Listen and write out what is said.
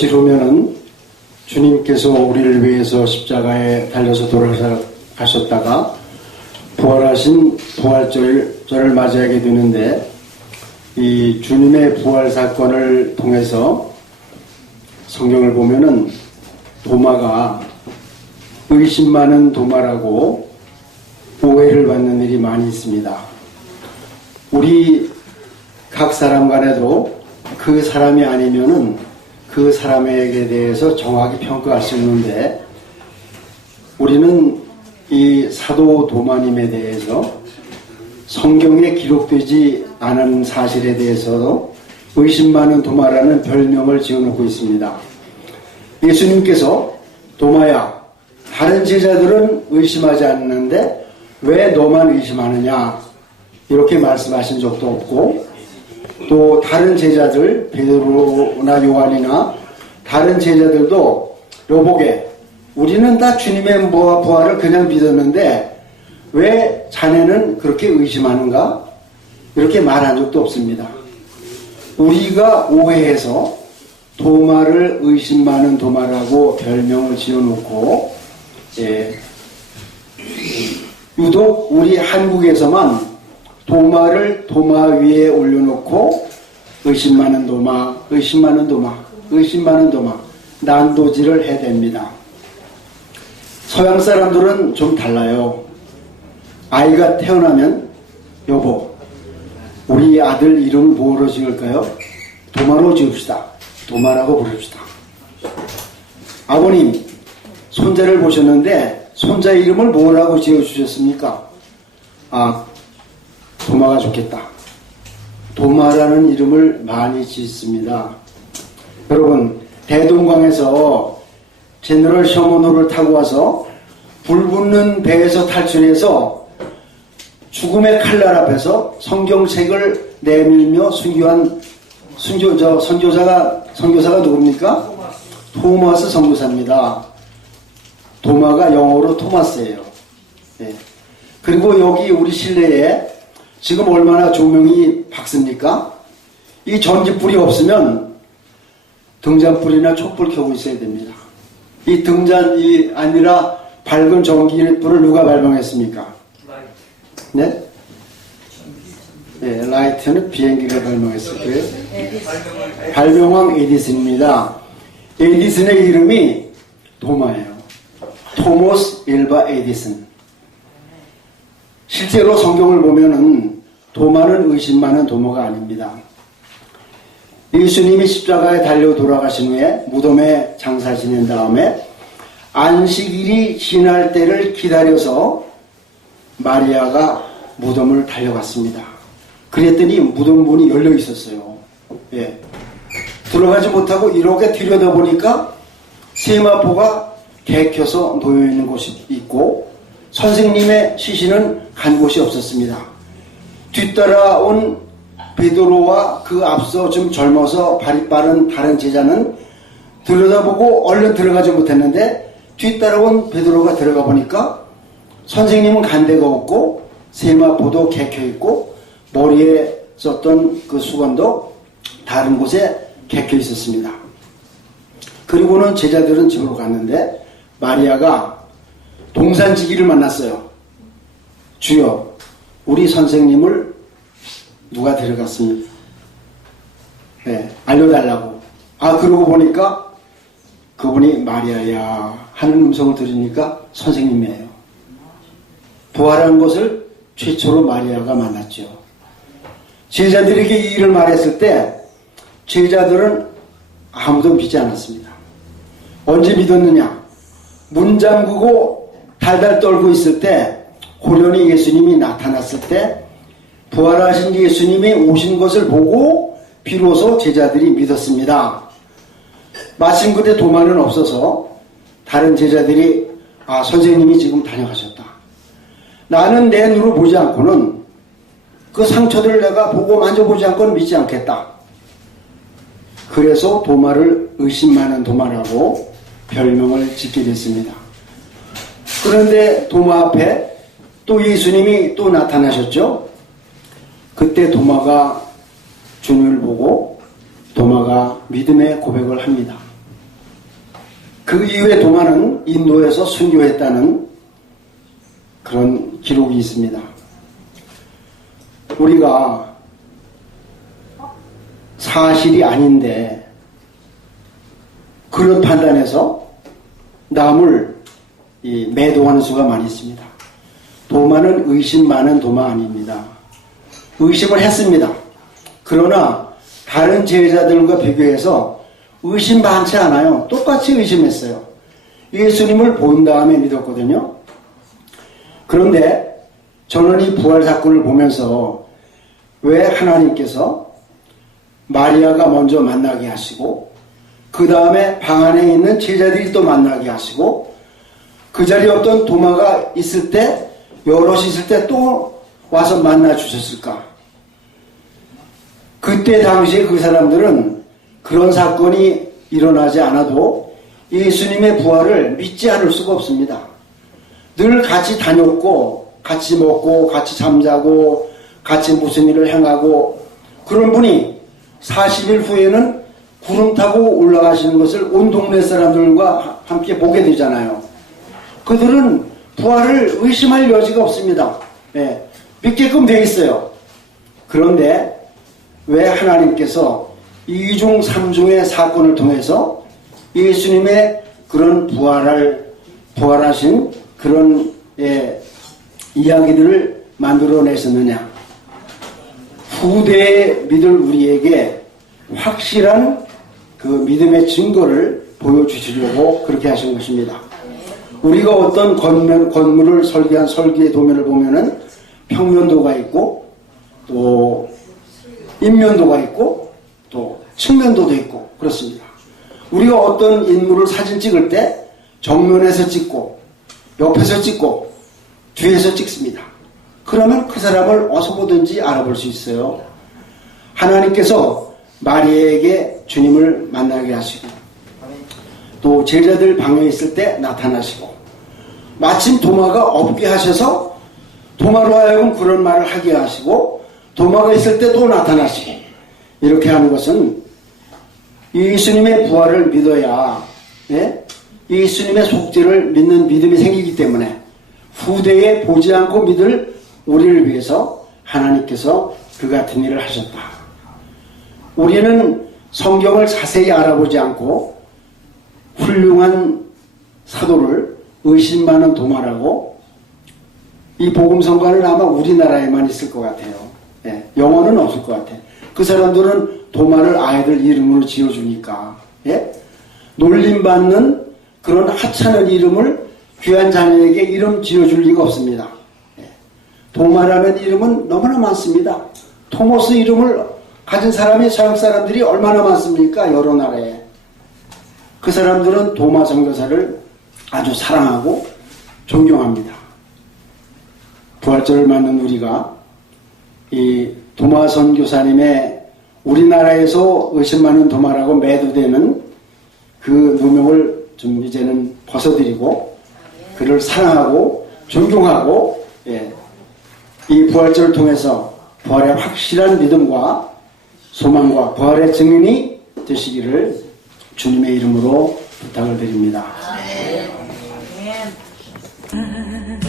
지루면은 주님께서 우리를 위해서 십자가에 달려서 돌아가셨다가 부활하신 부활절을 맞이하게 되는데, 이 주님의 부활 사건을 통해서 성경을 보면은 도마가 의심 많은 도마라고 오해를 받는 일이 많이 있습니다. 우리 각 사람 간에도 그 사람이 아니면은 그 사람에게 대해서 정확히 평가할 수 있는데, 우리는 이 사도 도마님에 대해서 성경에 기록되지 않은 사실에 대해서도 의심 많은 도마라는 별명을 지어놓고 있습니다. 예수님께서 도마야, 다른 제자들은 의심하지 않는데 왜 너만 의심하느냐, 이렇게 말씀하신 적도 없고, 또 다른 제자들 베드로나 요한이나 다른 제자들도 여보게 우리는 다 주님의 부활을 그냥 믿었는데 왜 자네는 그렇게 의심하는가, 이렇게 말한 적도 없습니다. 우리가 오해해서 도마를 의심 많은 도마라고 별명을 지어놓고, 유독 우리 한국에서만 도마를 도마 위에 올려놓고 의심 많은 도마, 의심 많은 도마, 의심 많은 도마, 난도질을 해댑니다. 서양 사람들은 좀 달라요. 아이가 태어나면 여보, 우리 아들 이름을 뭐로 지을까요? 도마로 지읍시다. 도마라고 부릅시다. 아버님, 손자를 보셨는데 손자 이름을 뭐라고 지어주셨습니까? 아, 도마가 좋겠다. 도마라는 이름을 많이 짓습니다. 여러분, 대동강에서 제너럴 셔먼호를 타고 와서 불 붙는 배에서 탈출해서 죽음의 칼날 앞에서 성경책을 내밀며 순교한 선교사가 누굽니까? 토마스 선교사입니다. 도마가 영어로 토마스예요. 네. 그리고 여기 우리 실내에 지금 얼마나 조명이 밝습니까? 이 전기불이 없으면 등잔불이나 촛불 켜고 있어야 됩니다. 이 등잔이 아니라 밝은 전기불을 누가 발명했습니까? 네? 네, 라이트는 비행기가 발명했을 거예요. 발명왕 에디슨입니다. 에디슨의 이름이 도마예요. 토머스 엘바 에디슨. 실제로 성경을 보면은 도마는 의심 많은 도마가 아닙니다. 예수님이 십자가에 달려 돌아가신 후에 무덤에 장사 지낸 다음에 안식일이 지날 때를 기다려서 마리아가 무덤을 달려갔습니다. 그랬더니 무덤 문이 열려 있었어요. 예. 들어가지 못하고 이렇게 들여다보니까 세마포가 개켜서 놓여있는 곳이 있고 선생님의 시신은 간 곳이 없었습니다. 뒤따라온 베드로와 그 앞서 좀 젊어서 발이 빠른 다른 제자는 들여다보고 얼른 들어가지 못했는데, 뒤따라온 베드로가 들어가 보니까 선생님은 간 데가 없고 세마포도 개켜 있고 머리에 썼던 그 수건도 다른 곳에 개켜 있었습니다. 그리고는 제자들은 집으로 갔는데 마리아가 동산지기를 만났어요. 주여, 우리 선생님을 누가 데려갔습니까? 네, 알려달라고. 아, 그러고 보니까 그분이 마리아야 하는 음성을 들으니까 선생님이에요. 부활한 것을 최초로 마리아가 만났죠. 제자들에게 이 일을 말했을 때 제자들은 아무도 믿지 않았습니다. 언제 믿었느냐? 문 잠그고 달달 떨고 있을 때, 호련히 예수님이 나타났을 때, 부활하신 예수님이 오신 것을 보고 비로소 제자들이 믿었습니다. 마침 그때 도마는 없어서 다른 제자들이 아, 선생님이 지금 다녀가셨다. 나는 내 눈으로 보지 않고는 그 상처들을 내가 보고 만져보지 않고는 믿지 않겠다. 그래서 도마를 의심 많은 도마라고 별명을 짓게 됐습니다. 그런데 도마 앞에 또 예수님이 또 나타나셨죠. 그때 도마가 주님을 보고 도마가 믿음의 고백을 합니다. 그 이후에 도마는 인도에서 순교했다는 그런 기록이 있습니다. 우리가 사실이 아닌데 그런 판단해서 남을 매도하는 수가 많이 있습니다. 도마는 의심 많은 도마 아닙니다. 의심을 했습니다. 그러나 다른 제자들과 비교해서 의심 많지 않아요. 똑같이 의심했어요. 예수님을 본 다음에 믿었거든요. 그런데 저는 이 부활 사건을 보면서 왜 하나님께서 마리아가 먼저 만나게 하시고 그 다음에 방 안에 있는 제자들이 또 만나게 하시고 그 자리에 어떤 도마가 있을 때 여럿이 있을 때 또 와서 만나 주셨을까? 그때 당시에 그 사람들은 그런 사건이 일어나지 않아도 예수님의 부활을 믿지 않을 수가 없습니다. 늘 같이 다녔고 같이 먹고 같이 잠자고 같이 무슨 일을 행하고 그런 분이 40일 후에는 구름 타고 올라가시는 것을 온 동네 사람들과 함께 보게 되잖아요. 그들은 부활을 의심할 여지가 없습니다. 네, 믿게끔 되어 있어요. 그런데 왜 하나님께서 이중 삼중의 사건을 통해서 예수님의 그런 부활하신 그런 이야기들을 만들어내셨느냐? 후대에 믿을 우리에게 확실한 그 믿음의 증거를 보여주시려고 그렇게 하신 것입니다. 우리가 어떤 건물을 설계한 설계 도면을 보면은 평면도가 있고 또 인면도가 있고 또 측면도도 있고 그렇습니다. 우리가 어떤 인물을 사진 찍을 때 정면에서 찍고 옆에서 찍고 뒤에서 찍습니다. 그러면 그 사람을 어디서 보든지 알아볼 수 있어요. 하나님께서 마리아에게 주님을 만나게 하시고 또 제자들 방에 있을 때 나타나시고 마침 도마가 없게 하셔서 도마로 하여금 그런 말을 하게 하시고 도마가 있을 때 또 나타나시고 이렇게 하는 것은 예수님의 부활을 믿어야 예수님의 속죄를 믿는 믿음이 생기기 때문에 후대에 보지 않고 믿을 우리를 위해서 하나님께서 그 같은 일을 하셨다. 우리는 성경을 자세히 알아보지 않고 훌륭한 사도를 의심 많은 도마라고 이 복음성가는 아마 우리나라에만 있을 것 같아요. 영어는 없을 것 같아요. 그 사람들은 도마를 아이들 이름으로 지어주니까 놀림받는 그런 하찮은 이름을 귀한 자녀에게 이름 지어줄 리가 없습니다. 도마라는 이름은 너무나 많습니다. 토머스 이름을 가진 사람이 서양 사람들이 얼마나 많습니까? 여러 나라에. 그 사람들은 도마 선교사를 아주 사랑하고 존경합니다. 부활절을 맞는 우리가 이 도마 선교사님의 우리나라에서 의심 많은 도마라고 매도되는 그 누명을 좀 이제는 벗어드리고 그를 사랑하고 존경하고 이 부활절을 통해서 부활의 확실한 믿음과 소망과 부활의 증인이 되시기를 주님의 이름으로 부탁을 드립니다. 아멘.